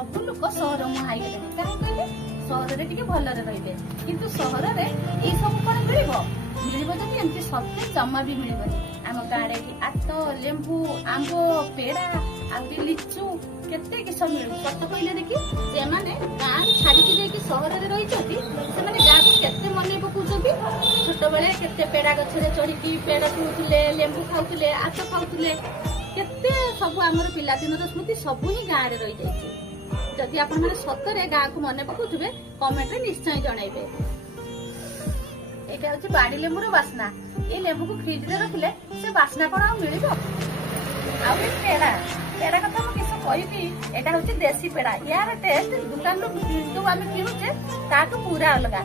सब लोक सहर मुहाईगले कहीं कहले सहर टिके भलरे रहिबे किंतु सहर रे ए सब कोन मिलिबो मिलिबो जदि एमती सत्य जमा भी मिलिबो आम गाड़े आत लेंबू आंबो पेड़ा आउरी लिचु केते किस मिलु सत कहले देखि जे माने गाँ छाड़ी जाइए सहर में रही गाँ को केते मन पकाउछथि छोट बेले केते पेड़ा गछरे चढ़ी पेड़ा पिउथिले लेंबू खाउथिले आत खाउथिले केते सब आमर पिलादिन स्मृति सब ही गाँव में रही जाइए जदि आपण माने सतरे गाँ को मन पकाउथिबे कमेंट रे निश्चय जणाइबे। एटा होछि बाड़ी लेंबूर बास्ना ए लेंबू को फ्रिज रे रखले से बास्ना कोन आ मिलिबो आ पेड़ा पेड़ा कथा मु किस कहबी एटा होछि देसी पेड़ा यार टेस्ट दुकान रो जो आमे किनुचे ताटू पूरा अलगा।